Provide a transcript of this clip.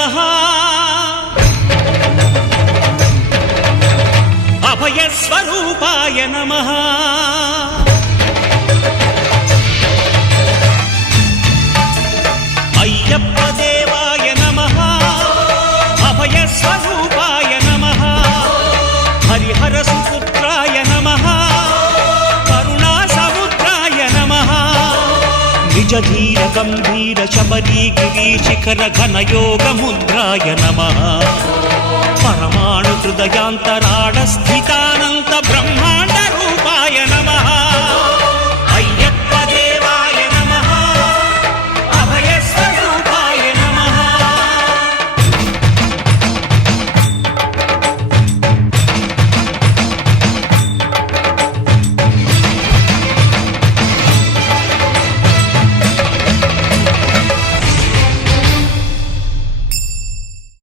नमः अभयस्वरूपाय नमः अय्यप्पदेवाय नमः अभयस्वरूपाय नमः हरिहरसुपुत्राय नमः करुणासमुद्राय नमः निजधीर गम्भीर शबरीगिरीशिखर घनयोगमुद्राय नमः परमाणु हृदयान्तराळस्थितानन्त